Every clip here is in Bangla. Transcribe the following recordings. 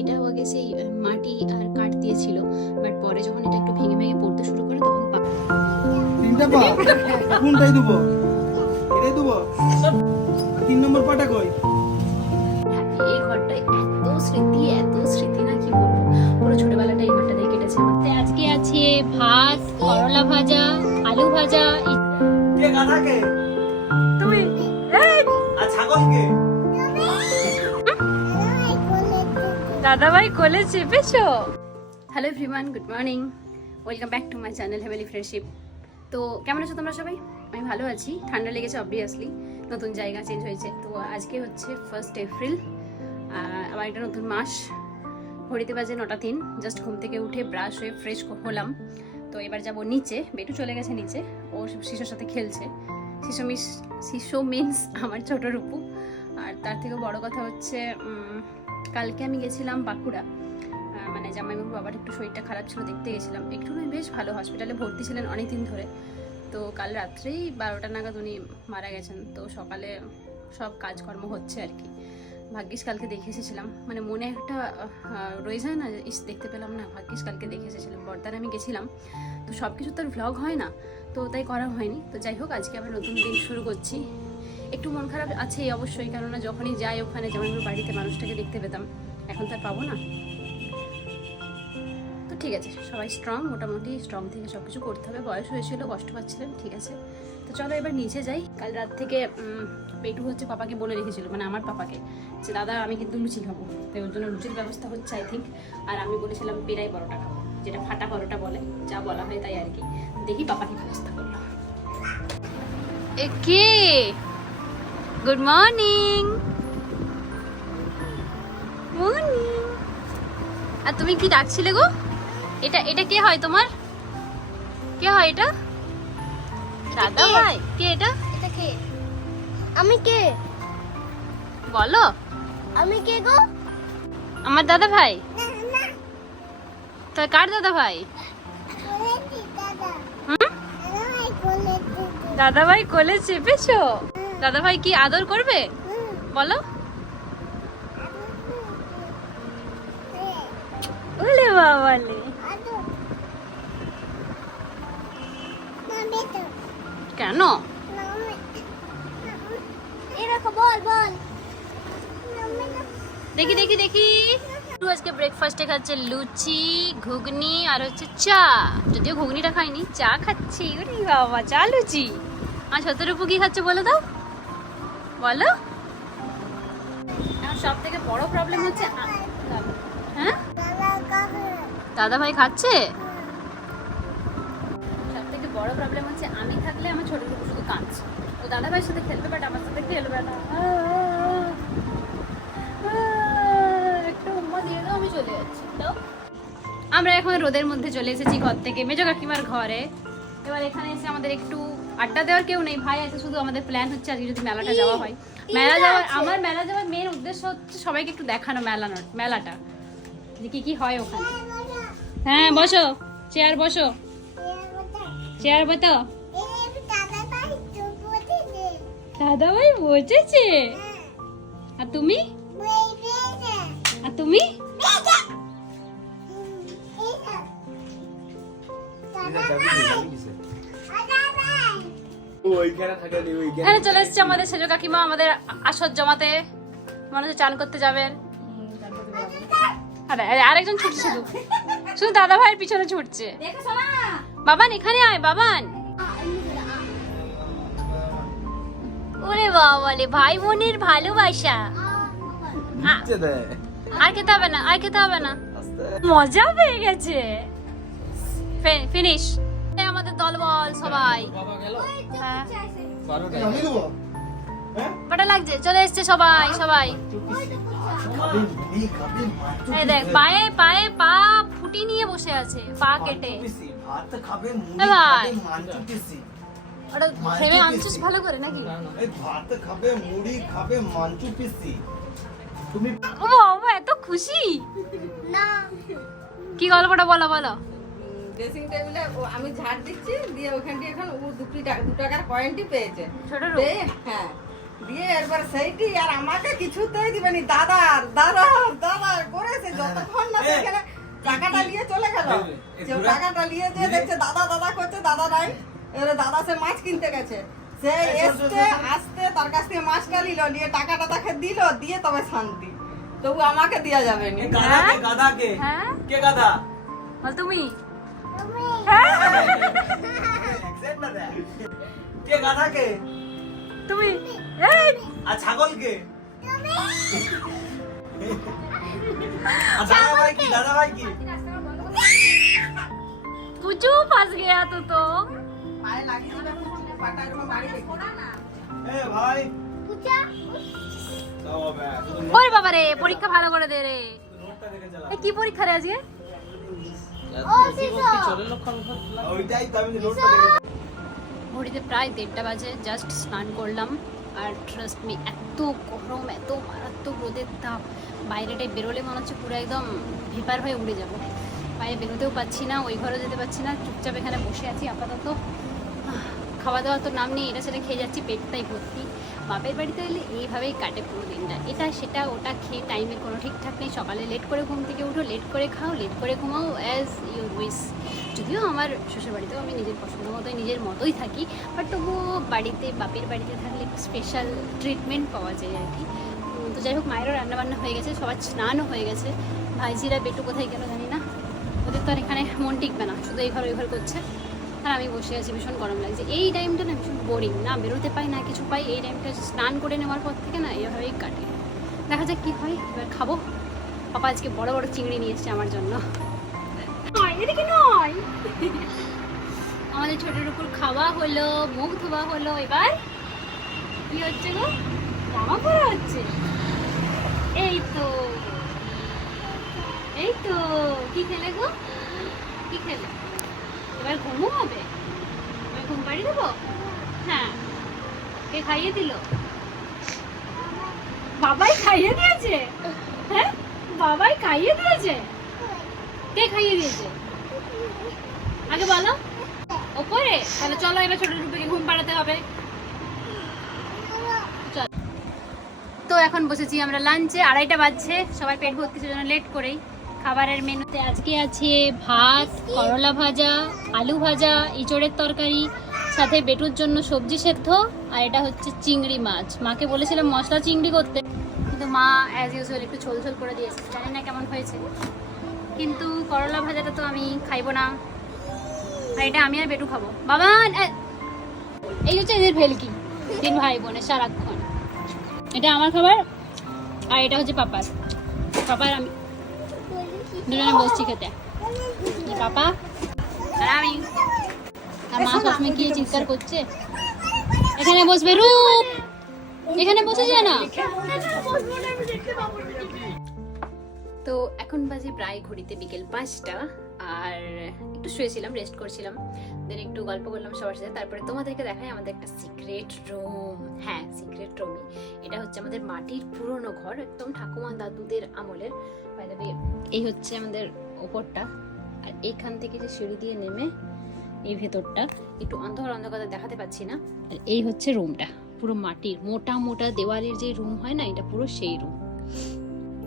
এটা আগে সেই মাটি আর কাঠ দিয়েছিল, বাট পরে যখন এটা একটু ভেঙে ভেঙে পড়তে শুরু করে তখন তিনটা পা কোনটাই দেবো? এটাই দেবো। 3 নম্বর পাটা কই? এই ঘরটায় এত স্মৃতি না কি বলবো, পুরো ছোটবেলাটা এই ঘরটা দিয়ে কেটেছে আমার। আজকে আছে ভাত, করলা ভাজা, আলু ভাজা। কে গাধা কে? তুমি আর ছাগল কে? দাদাভাই কোলে চেপেছো। Hello everyone, good morning, welcome back to my channel heavenly friendship. তো কেমন আছো তোমরা সবাই? আমি ভালো আছি। ঠান্ডা লেগেছে অবভিয়াসলি, নতুন জায়গা চেঞ্জ হয়েছে। তো আজকে হচ্ছে 1 এপ্রিল, আবার একটা নতুন মাস। ঘড়িতে বাজে 9:03। জাস্ট ঘুম থেকে উঠে ব্রাশ হয়ে ফ্রেশ হলাম। তো এবার যাবো নিচে। বেটু চলে গেছে নিচে, ও শিশুর সাথে খেলছে। শিশু মিন্স আমার ছোট রূপু। আর তার থেকে বড় কথা হচ্ছে কালকে আমি গেছিলাম বাঁকুড়া, মানে জামাইবাবু বাবার একটু শরীরটা খারাপ ছিল, দেখতে গেছিলাম। একটু নয়, বেশ ভালো, হসপিটালে ভর্তি ছিলেন অনেক দিন ধরে। তো কাল রাত্রেই 12টা নাগাদ উনি মারা গেছেন। তো সকালে সব কাজকর্ম হচ্ছে আর কি। ভাগ্যিস কালকে দেখে এসেছিলাম, মানে মনে একটা রয়ে যায় না, দেখতে পেলাম না। ভাগ্যিস কালকে দেখে এসেছিলাম, বর্দার আমি গেছিলাম। তো সব কিছু তো ভ্লগ হয় না, তো তাই করা হয়নি। তো যাই হোক, আজকে আমরা নতুন দিন শুরু করছি। একটু মন খারাপ আছে অবশ্যই, কেননা যখনই যাই ওখানে যেমন বাড়িতে মানুষটাকে দেখতে পেতাম, এখন তো আর পাবো না। তো ঠিক আছে, সবাই স্ট্রং, মোটামুটি স্ট্রং থেকে সব কিছু করতে হবে। বয়স হয়েছিল, কষ্ট পাচ্ছিলেন, ঠিক আছে। তো চলো এবার নিচে যাই। কাল রাত থেকে পেটু হচ্ছে পাপাকে বলে রেখেছিল, মানে আমার পাপাকে, যে দাদা আমি কিন্তু লুচি খাবো। তাই ওর জন্য লুচির ব্যবস্থা হচ্ছে আই থিঙ্ক। আর আমি বলেছিলাম পেরাই পরোটা খাবো, যেটা ফাটা পরোটা বলে, যা বলা হয় তাই আর কি। দেখি পাপাকে ব্যবস্থা করলাম। কে? Good morning. মর্নিং। আর তুমি কি ডাকছিলে গো? এটা কে হয় তোমার? কে হয় এটা? দাদা ভাই? কে এটা? এটা কে? আমি কে? বলো। আমি কে গো? আমার দাদা ভাই। তো কার দাদা ভাই? দাদা ভাই কোলে চেপেছো? দাদা ভাই কি আদর করবে বলো? ওলে বাবালে। কেন? দেখি দেখি দেখি। আজকে ব্রেকফাস্টে খাচ্ছে লুচি, ঘুগনি আর হচ্ছে চা। যদিও ঘুগনিটা খাইনি, চা খাচ্ছি। ওরে বাবা, চা লুচি। আর ছোট রূপু কি খাচ্ছে বলো দাও, বলো। সব থেকে বড় প্রবলেম হচ্ছে, হ্যাঁ দাদা ভাই খাচ্ছে। সব থেকে বড় প্রবলেম হচ্ছে আমি থাকলে আমার ছোট রূপু শুধু কাঁদছে। ও দাদা ভাইয়ের সাথে খেলবে, বাট আমার সাথে খেলবে না। একটু উম্মা দিয়ে দাও, আমি চলে যাচ্ছি। তো আমরা এখন রোদের মধ্যে চলে এসেছি ঘর থেকে, মেজো কাকিমার ঘরে। এবার এখানে এসে আমাদের একটু আড্ডা দেওয়ার কেউ নেই, ভাই আছে শুধু। আমাদের প্ল্যান হচ্ছে আজকে যদি মেলাটা যাওয়া হয়। আমার মেলা যাওয়ার মেন উদ্দেশ্য হচ্ছে সবাইকে একটু দেখানো মেলাটা, যে কি কি হয় ওখানে। হ্যাঁ বসো, চেয়ার বসো, চেয়ার বতো। দাদা ভাই বসেছে। আর তুমি? আর তুমি? এখানে চলে এসছে আমাদের সেজো কাকিমা, আমাদের আসর জমাতে। মনে হচ্ছে চান করতে যাবেন। আরেকজন ছুটছে, শুধু শুধু দাদা ভাইয়ের পিছনে ছুটছে। বাবান এখানে আয়, বাবান। ওরে বাবালে, ভাই বোনের ভালোবাসা। আর খেতে হবে না, আর খেতে হবে না, মজা পেয়ে গেছে। ফিনিশ। আমাদের দলবল সবাই। হ্যাঁ কটা লাগছে, চলে এসছে সবাই সবাই। এই দেখ, পায়ে পায়ে পা ফুটি নিয়ে বসে আছে, পা কেটে। ভাই ওটা ভেবে আনছিস ভালো করে নাকি? ভাত খাবে, মুড়ি খাবে, মাঞ্চু পিসি। তুমি ও বাবা এত খুশি না। কি গল্পটা বলো বলো। ড্রেসিং টেবিলে আমি ঝাড় দিচ্ছি, দিয়ে ওখানটি এখন ও 2 টাকার পয়েন্টই পেয়েছে। ছোট হ্যাঁ, দিয়ে এরপর সেইটি আর আমাকে কিছুতেই দিবেনি। দাদা দাদা দাদা করেছে, যত টাকাটা নিয়ে চলে গেল। যে টাকাটা নিয়ে দিয়ে দেখছে দাদা দাদা করছে, দাদা নাই। এবারে দাদা সে মাছ কিনতে গেছে, সে এসছে আসতে তার কাছ থেকে মাছটা নিল, নিয়ে টাকাটা তাকে দিল, দিয়ে তবে শান্তি। তবু আমাকে দেওয়া যাবে না। গাধাকে হ্যাঁ কে গাধা বল তুমি। কে গাধাকে তুমি এই আর ছাগলকে আর দাদা ভাই কি পুচু ফাঁস গয়া তো পায়ে লাগিয়ে দিবে, পাটা একদম বাড়ি রেখে। এ ভাই পূজা ওরে বাবা রে, পরীক্ষা ভালো করে দে রে। নোটটা দেখে চালা এ কি পরীক্ষা রে আজকে? ও শিশু ওইটাই তো আমি নোটটা দেখে ঘড়িতে প্রায় 1:30 বাজে, জাস্ট স্নান করলাম। আর ট্রাস্ট মি, এত গরম, এত মারাত্মক রোদের তাপ, বাইরেটায় বেরোলে মনে হচ্ছে পুরো একদম ভিপার হয়ে উড়ে যাবো। বাইরে বেরোতেও পাচ্ছি না, ওই ঘরেও যেতে পারছি না, চুপচাপ এখানে বসে আছি আপাতত। খাওয়া দাওয়া তো নাম নেই, এটা সেটা খেয়ে যাচ্ছি, পেটটাই ভর্তি। বাপের বাড়িতে এলে এইভাবেই কাটে পুরো দিনটা, এটা সেটা ওটা খেয়ে টাইমের কোনো ঠিকঠাক নেই। সকালে লেট করে ঘুম থেকে উঠো, লেট করে খাও, লেট করে ঘুমাও, অ্যাজ ইউর উইস। যদিও আমার শ্বশুর বাড়িতেও আমি নিজের পছন্দ মতোই নিজের মতোই থাকি, বাট তবুও বাড়িতে বাপের বাড়িতে থাকলে স্পেশাল ট্রিটমেন্ট পাওয়া যায় আর কি। তো যাই হোক, মায়েরও রান্নাবান্না হয়ে গেছে, সবার স্নানও হয়ে গেছে। ভাইজিরা বেটু কোথায় গেল জানি না, ওদের তো আর এখানে মন টিকবে না, শুধু এই ঘর ওই ঘর করছে। আর আমি বসে আছি, ভীষণ গরম লাগছে। এই টাইমটা না ভীষণ বোরিং, না বেরোতে পাই না কিছু পাই। এই টাইমটা স্নান করে নেওয়ার পর থেকে না এইভাবেই কাটে। দেখা যাক কী হয়, এবার খাবো। পাপা আজকে বড় বড় চিংড়ি নিয়ে এসছে আমার জন্য। এদিকে নয়, আমাদের ছোটোর উপর খাওয়া হলো, মুখ ধোয়া হলো। এবার কি হচ্ছে গো? জামা পরা হচ্ছে। এই তো এই তো, কি খেলে গো, কি খেলে? এবার ঘুমও হবে, আমি ঘুম পাড়ি দেবো। হ্যাঁ, কে খাইয়ে দিল? বাবাই খাইয়ে দিয়েছে। হ্যাঁ, বাবাই খাইয়ে দিয়েছে। কে খাইয়ে দিয়েছে আগে বলো? ওপরে? তাহলে চলো এবার ছোট রূপকে ঘুম পাড়াতে হবে। চল। তো এখন বসেছি আমরা লাঞ্চে, 2:30 বাজছে, সবাই পেট ভর্তি, সেজন্য লেট করেই। খাবারের মেনুতে আজকে আছে ভাত, করলা ভাজা, আলু ভাজা, ইঁচড়ের তরকারি, সাথে বেটুর জন্য সবজি সেদ্ধ, আর এটা হচ্ছে চিংড়ি মাছ। মাকে বলেছিলাম মশলা চিংড়ি করতে, কিন্তু মা অ্যাজ ইউজুয়াল একটু ঝোল ঝোল করে দিয়েছে, জানি না কেমন হয়েছে। কিন্তু করলা ভাজাটা তো আমি খাইবো না, আর এটা আমি আর বেটু খাবো। বাবা, এই হচ্ছে এদের ভেলকি, 3 ভাই বোনের সারাক্ষণ। এটা আমার খাবার, আর এটা হচ্ছে পাপার। পাপার আমি দুজনে বসছি খেতে, পাপা আর আমি। আর মা সবসময় কি চিৎকার করছে, এখানে বসবে রূপ, এখানে বসে যায় না। তো এখন বাজে প্রায় ঘড়িতে বিকেল 5টা, আর একটু শুয়েছিলাম, রেস্ট করছিলাম, দেন একটু গল্প করলাম সবার সাথে। তারপরে তোমাদেরকে দেখাই আমাদের একটা সিক্রেট রুম। হ্যাঁ, সিক্রেট রুমই এটা হচ্ছে আমাদের মাটির পুরনো ঘর, একদম ঠাকুমা দাদুদের আমলের। এই হচ্ছে আমাদের ওপরটা, আর এইখান থেকে যে সিঁড়ি দিয়ে নেমে এই ভেতরটা একটু অন্ধকার অন্ধকার দেখাতে পাচ্ছি না। আর এই হচ্ছে রুমটা, পুরো মাটির মোটা মোটা দেওয়ালের যে রুম হয় না, এটা পুরো সেই রুম।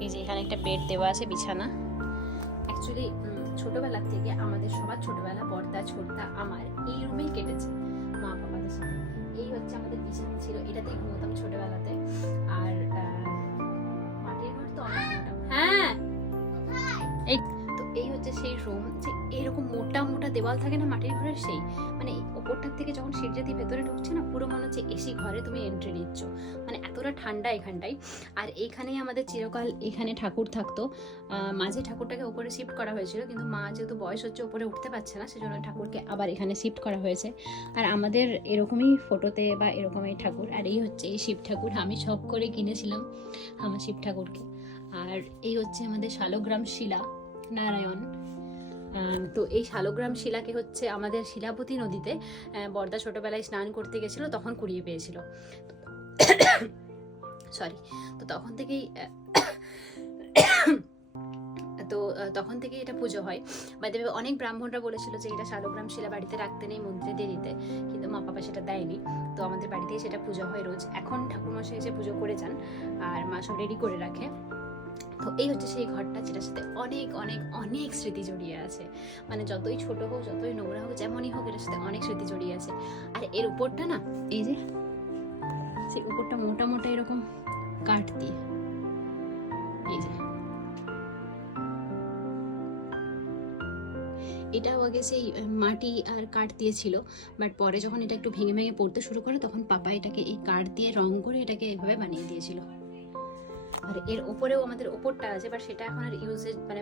এই যে এখানে একটা বেড দেওয়া আছে, বিছানা। অ্যাকচুয়ালি ছোটবেলা থেকে আমাদের সবার ছোটবেলা, বড়দা ছোটদা আমার এই রুমেই কেটেছে মা বাবাদের সাথে। এই হচ্ছে আমাদের বিছানা ছিল, এটাতেই ঘুমোতাম ছোটবেলাতে। আর মাটির ঘর তো অনেক মোটা। হ্যাঁ, এই তো এই হচ্ছে সেই রুম, যে এইরকম মোটা মোটা দেওয়াল থাকে না মাটির ঘরের, সেই মানে ওপরটার থেকে যখন সিঁড়ি দিয়ে ভেতরে ঢুকছে না, পুরো মনে হচ্ছে এসি ঘরে তুমি এন্ট্রি নিচ্ছ, মানে এতটা ঠান্ডা এখানটাই। আর এইখানেই আমাদের চিরকাল এখানে ঠাকুর থাকতো। মাঝে ঠাকুরটাকে উপরে শিফট করা হয়েছিল, কিন্তু মা যেহেতু বয়স হচ্ছে উপরে উঠতে পারছে না, সেজন্য ঠাকুরকে আবার এখানে শিফট করা হয়েছে। আর আমাদের এরকমই ফটোতে বা এরকমই ঠাকুর। আর এই হচ্ছে এই শিব ঠাকুর, আমি শখ করে কিনেছিলাম আমার শিব ঠাকুরকে। আর এই হচ্ছে আমাদের শালগ্রাম শিলা নারায়ণ। তো এই শালগ্রাম শিলাকে হচ্ছে আমাদের শিলাবতী নদীতে বড়দা ছোটবেলায় স্নান করতে গেছিল, তখন কুড়িয়ে পেয়েছিল। সরি, তো তখন থেকেই তখন থেকেই এটা পুজো হয়। বাইরে অনেক ব্রাহ্মণরা বলেছিল যে এটা শালগ্রাম শিলা বাড়িতে রাখতে নেই, মন্দিরে দিয়ে দিতে, কিন্তু মা বাবা সেটা দেয়নি। তো আমাদের বাড়িতেই সেটা পুজো হয় রোজ। এখন ঠাকুরমশাই এসে পুজো করে যান, আর মা সব রেডি করে রাখে। তো এই হচ্ছে সেই ঘরটা যেটার সাথে অনেক অনেক অনেক স্মৃতি জড়িয়ে আছে। মানে যতই ছোট হোক, যতই নোংরা হোক, যেমনই হোক, এটার সাথে অনেক স্মৃতি জড়িয়ে আছে। আর এর উপরটা না, এই যে সেই উপরটা মোটা মোটা এরকম কাঠ দিয়ে, এই যে এটাও আগে সেই মাটি আর কাঠ দিয়ে ছিল, বাট পরে যখন এটা একটু ভেঙে ভেঙে পড়তে শুরু করে তখন পাপা এটাকে এই কাঠ দিয়ে রং করে এটাকে এভাবে বানিয়ে দিয়েছিল। আর এর ওপরেও আমাদের ওপরটা আছে, বাট সেটা এখন আর ইউজের মানে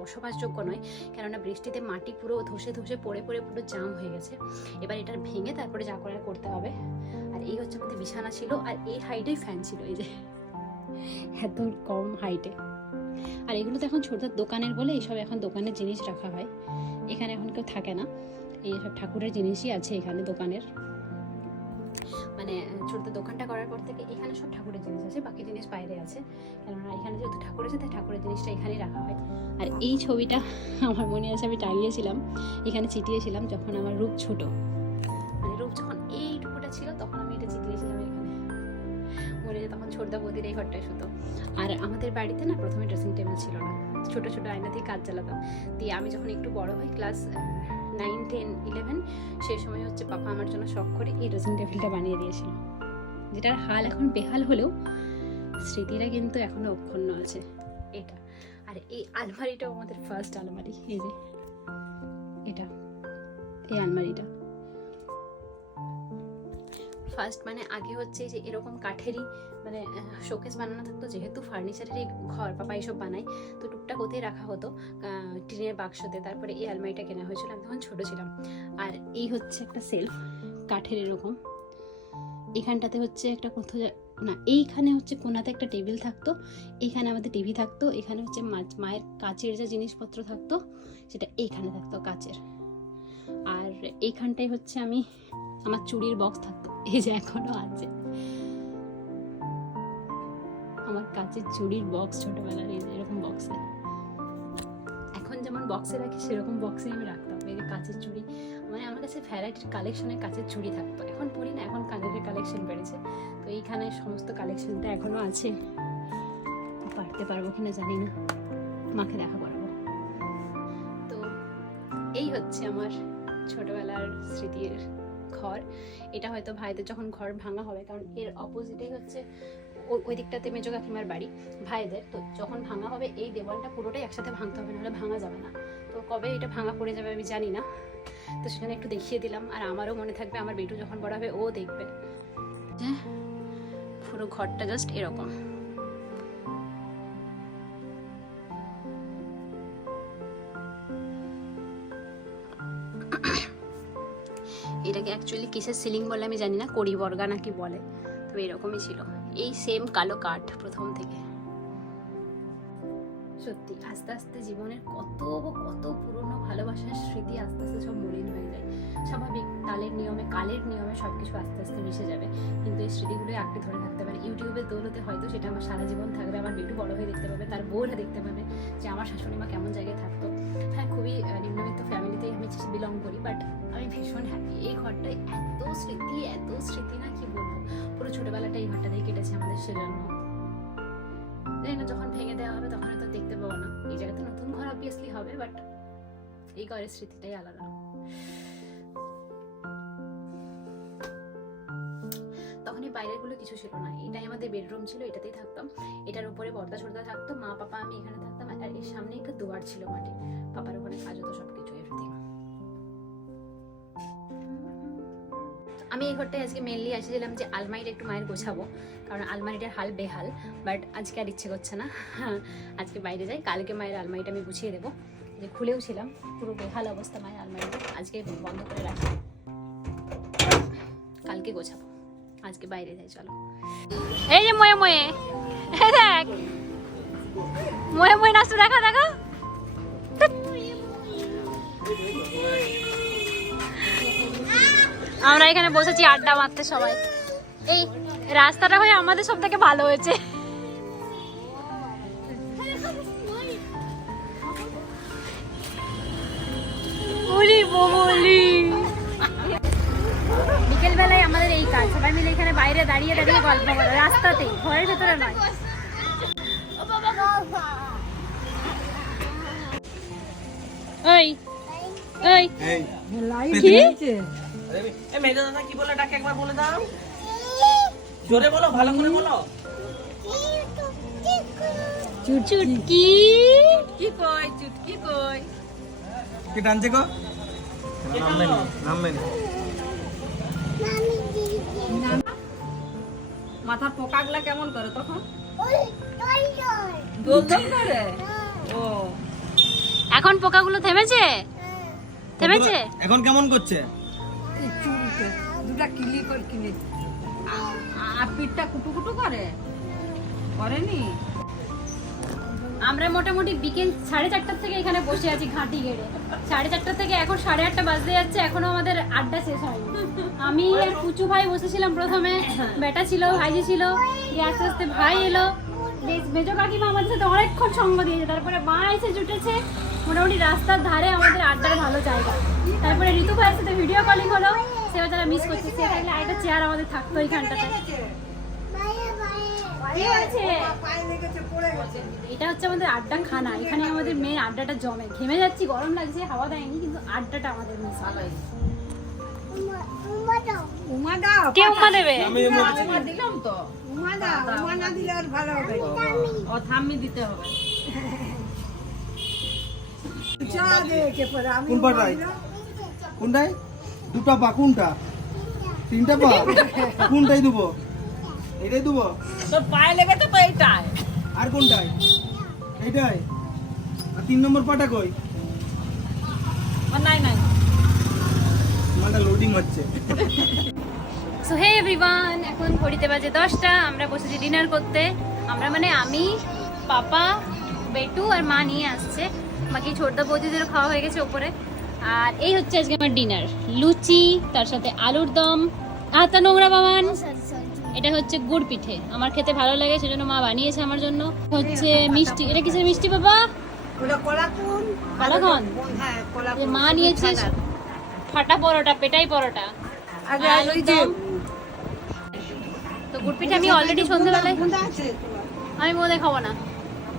বসবাসযোগ্য নয়, কেননা বৃষ্টিতে মাটি পুরো ধসে ধসে পড়ে পড়ে পুরো জাম হয়ে গেছে। এবার এটা ভেঙে তারপরে যা করার করতে হবে। আর এই হচ্ছে আমাদের বিছানা ছিল, আর এই হাইটেই ফ্যান ছিল, এই যে এত কম হাইটে। আর এগুলো তো এখন ছোট দোকানের বলে এইসব এখন দোকানের জিনিস রাখা হয়, এখানে এখন কেউ থাকে না। এই সব ঠাকুরের জিনিসই আছে এখানে দোকানের, মানে ছোট দোকানটা করার পর থেকে এখানে সব ঠাকুরের জিনিস আছে, বাকি জিনিস বাইরে আছে, কেননা এখানে যেহেতু ঠাকুর আছে তাই ঠাকুরের জিনিসটা এখানেই রাখা হয়। আর এই ছবিটা আমার মনে আছে আমি টাঙিয়েছিলাম, এখানে চিটিয়েছিলাম যখন আমার রূপ ছোট, মানে রূপ যখন এইটুকুটা ছিল তখন আমি এটা চিটিয়েছিলাম এখানে। মনে আছে তখন ছোটদা বৌদির এই ঘরটায় শুতো। আর আমাদের বাড়িতে না প্রথমে ড্রেসিং টেবিল ছিল না, ছোট ছোট আয়না দিয়ে কাজ চালাতাম। দিয়ে আমি যখন একটু বড় হই, ক্লাস 9, 10, 11, সেই সময় হচ্ছে পাপা আমার জন্য শখ করে এই ড্রেসিং টেবিলটা বানিয়ে দিয়েছিল, যেটার হাল এখন বেহাল হলেও স্মৃতিটা কিন্তু এখনো অক্ষুণ্ণ আছে এটা। আর এই আলমারিটাও আমাদের ফার্স্ট আলমারি, এই যে এটা, এই আলমারিটা ফার্স্ট। মানে আগে হচ্ছে যে এরকম কাঠেরই মানে শোকেস বানানো থাকতো, যেহেতু ফার্নিচারের ঘর পাপা এইসব বানায়, তো টুকটাক ওতেই রাখা হতো টিনের বাক্সতে। তারপরে এই আলমারিটা কেনা হয়েছিল, আমি তখন ছোটো ছিলাম। আর এই হচ্ছে একটা সেলফ কাঠের এরকম, এখানটাতে হচ্ছে একটা কোথাও না, এইখানে হচ্ছে কোনাতে একটা টেবিল থাকতো, এইখানে আমাদের টিভি থাকতো, এখানে হচ্ছে মায়ের কাচের যে জিনিসপত্র থাকতো সেটা এইখানে থাকতো কাচের। আর এইখানটায় হচ্ছে আমার চুড়ির বক্স থাকতো, এই যে এখনো আছে আমার কাচের চুড়ির বক্স ছোটবেলার, এই যে এরকম বক্সে, এখন যেমন বক্সে রাখি সেরকম বক্সে আমি রাখতাম। এই যে কাচের চুড়ি, মানে আমার কাছে ভ্যারাইটির কালেকশনের কাচের চুড়ি থাকতো। এখন পরি না, এখন কানের কালেকশন বেড়েছে, তো এইখানে সমস্ত কালেকশনটা এখনো আছে। পারতে পারবো কিনা জানি না, মাকে দেখা করাবো। তো এই হচ্ছে আমার ছোটবেলার স্মৃতির ঘর। এটা হয়তো ভাইদের যখন ঘর ভাঙা হবে, কারণ এর অপোজিটেই হচ্ছে ওই দিকটাতে মেজো কাকিমার বাড়ি ভাইদের, তো যখন ভাঙা হবে এই দেওয়ালটা পুরোটাই একসাথে ভাঙতে হবে, নাহলে ভাঙা যাবে না। তো কবে এটা ভাঙা পড়ে যাবে আমি জানি না, তো সেখানে একটু দেখিয়ে দিলাম। আর আমারও মনে থাকবে, আমার বেটু যখন বড় হবে ও দেখবে যে পুরো ঘরটা জাস্ট এরকম। এটাকে অ্যাকচুয়ালি কিসের সিলিং বলে আমি জানি না, কড়ি বর্গা নাকি বলে, তো এরকমই ছিল। এই সেম কালো কাঠ প্রথম থেকে। সত্যি আস্তে আস্তে জীবনের কত কত পুরনো ভালোবাসার স্মৃতি আস্তে আস্তে সব মলিন হয়ে যায়। স্বাভাবিক, কালের নিয়মে সবকিছু আস্তে আস্তে মিশে যাবে, কিন্তু এই স্মৃতিগুলোই আঁকড়ে ধরে থাকতে পারে। ইউটিউবের দৌলতে হয়তো সেটা আমার সারা জীবন থাকবে, আমার বেটু বড় হয়ে দেখতে পাবে, তার বউরা দেখতে পাবে যে আমার শাশুড়ি মা কেমন জায়গায় থাকতো। হ্যাঁ, খুবই নিম্নবিত্ত ফ্যামিলিতেই আমি বিলং করি, বাট আমি ভীষণ হ্যাপি। এই ঘরটায় এত স্মৃতি না কি বলবো, পুরো ছোটবেলাটা এই ঘরটাতেই কেটেছে আমাদের, সেজন্য জানি না যখন ভেঙে দেওয়া হবে তখন তো দেখতে পাবো না। এই জায়গাতে নতুন ঘর অবভিয়াসলি হবে, বাট এই ঘরের স্মৃতিটাই আলাদা। তখন এই বাইরের গুলো কিছু ছিল না, এটাই আমাদের বেডরুম ছিল, এটাতেই থাকতাম। এটার উপরে পর্দা ছর্দা থাকতো, মা পাপা আমি এখানে থাকতাম। আর এর সামনে একটা দুয়ার ছিল মাটি, পাপার ওখানে কাজ হতো সবকিছু, এভরিথিং। আমি এই ঘরটায় আজকে মেনলি এসেছিলাম যে আলমারিটা একটু মায়ের গোছাবো, কারণ আলমারিটার হাল বেহাল। বাট আজকে আর ইচ্ছে করছে না, আজকে বাইরে যাই, কালকে মায়ের আলমারিটা আমি গুছিয়ে দেবো। যে খুলেও ছিলাম, পুরো বেহাল অবস্থা মায়ের আলমারিটা, আজকে বন্ধ করে রাখি, কালকে গোছাবো। আজকে বাইরে যাই, চলো। এই যে ময়ে দেখ, ময়ে নাচতে দেখা। আমরা এখানে বসেছি আড্ডা মারতে সবাই। এই রাস্তাটা হয়ে আমাদের সব থেকে ভালো হয়েছে। বিকেল বেলায় আমাদের এই কাজ, সবাই মিলে এখানে বাইরে দাঁড়িয়ে গল্প করা, রাস্তাতেই, ঘরের ভেতরে নয়। ওই ওই এই কি এই মেজো দাদা কি বলে ডাকে একবার বলে দাও জোরে বলো ভালো করে বলো চুটকি কি কই চুটকি কই কি টানছে গো নামবে না মাথার পোকাগুলা কেমন করে তখন দোল দোল করে ও এখন পোকাগুলো থেমেছে থেমেছে এখন কেমন করছে এই চুলকে দুটা কিলি করে কিনে আর পিঠটা কুটু কুটু করে করেনি আমরা মোটামুটি বিকেল 4:30 থেকে এখানে বসে আছি ঘাঁটি গেড়ে 4:30 থেকে এখন 8:30 বাজতে যাচ্ছে এখনো আমাদের আড্ডা শেষ হয়নি আমি আর পুচু ভাই বসেছিলাম প্রথমে বেটা ছিল ভাইজি ছিল দিয়ে আস্তে আস্তে ভাই এলো মেজো কাকিমা আমাদের সাথে অনেকক্ষণ সঙ্গ দিয়েছে তারপরে মা এসে জুটেছে মোটামুটি রাস্তার ধারে আমাদের আড্ডার ভালো জায়গা তারপরে ঋতু ভাইয়ের সাথে ভিডিও কলিং হলো সেও যারা মিস করছে সে থাকলে একটা চেয়ার আমাদের থাকতো এইখানটাতে কি হয়েছে? এটা হচ্ছে আমাদের আড্ডা খানা এখানে আমাদের মেন আড্ডাটা জমে ঘেমে যাচ্ছি গরম লাগছে হাওয়া দেয়নি কিন্তু আড্ডাটা আমাদের মিস উমা দাও কে উম্মা দেবে উমা দিলাম তো উমা দাও উমা না দিলে আর ভালো হবে ও থাম্মি দিতে হবে চা দে কে পরে আমি কোন পাটাই কোনটাই দুটো পা কোনটা তিনটা পা কোনটাই দেবো এটাই দেবো তোর পায়ে লেগেছে তো এইটাই আর কোনটাই এইটাই আর 3 নম্বর পাটা কই নাই নাই মালটা লোডিং হচ্ছে সো হে এভরিওয়ান এখন ঘড়িতে বাজে 10টা আমরা বসেছি ডিনার করতে আমরা মানে আমি পাপা বেটু আর মা নিয়ে আসছে বাকি ছোটদা বৌদিদেরও খাওয়া হয়ে গেছে ওপরে আর এই হচ্ছে আজকে আমার ডিনার লুচি তার সাথে আলুর দম আতা নোংরা বাবান এটা হচ্ছে গুড় পিঠে আমার খেতে ভালো লাগে সেজন্য মা বানিয়েছে আমার জন্য হচ্ছে মিষ্টি এটা কিসের মিষ্টি বাবা ওটা কলাকুন কালাকন হ্যাঁ যে কলাকুন মা নিয়েছে ফাটা পরোটা পেটাই পরোটা আগে আলুর ওই যে দম। তো গুড় পিঠে আমি অলরেডি সন্ধ্যাবেলায় আছে আমি বোধ খাবো না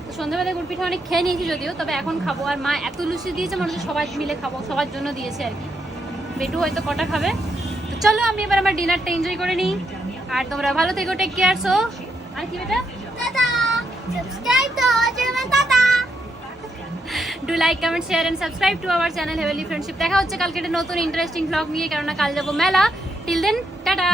তো সন্ধ্যাবেলায় গুড় পিঠে অনেক খেয়ে নিয়েছি যদিও তবে এখন খাবো আর মা এত লুচি দিয়েছে মনে হচ্ছে সবাই মিলে খাবো সবার জন্য দিয়েছে আর কি বেটু হয়তো কটা খাবে তো চলো আমি এবার আমার ডিনারটা এনজয় করে নিই আর তোমরা ভালো থেকো টেক কেয়ার সো আর কি বেটা do like comment share and subscribe to our channel heavenly friendship দেখা হচ্ছে কালকে একটা নতুন ইন্টারেস্টিং ব্লগ নিয়ে কেননা কাল যাবো মেলা টিল দেন টাটা